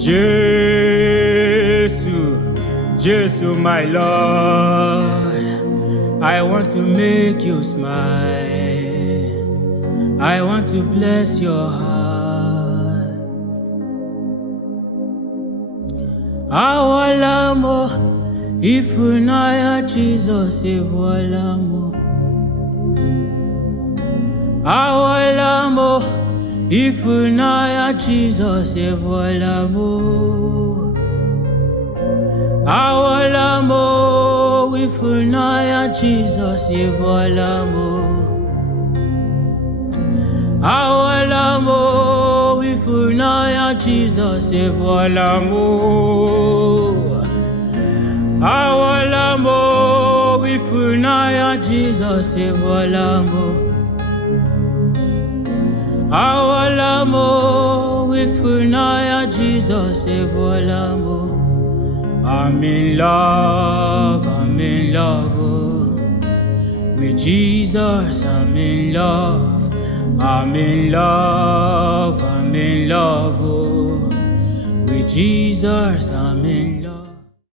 Jesus, my Lord, I want to make you smile. I want to bless your heart. Awalamo, ifunaya Jesus ewalamo. Awalamo, ifunaya Jesus ewalamo. Awalamo, ifunaya Jesus ewalamo. Awalamo, ifunaya Jesus ewalamo. Awalamo, ifunaya Jesus ewalamo. Awalamo, ifunaya Jesus ewalamo. I'm in love, oh. With Jesus, I'm in love. I'm in love, oh. With Jesus, I'm in love.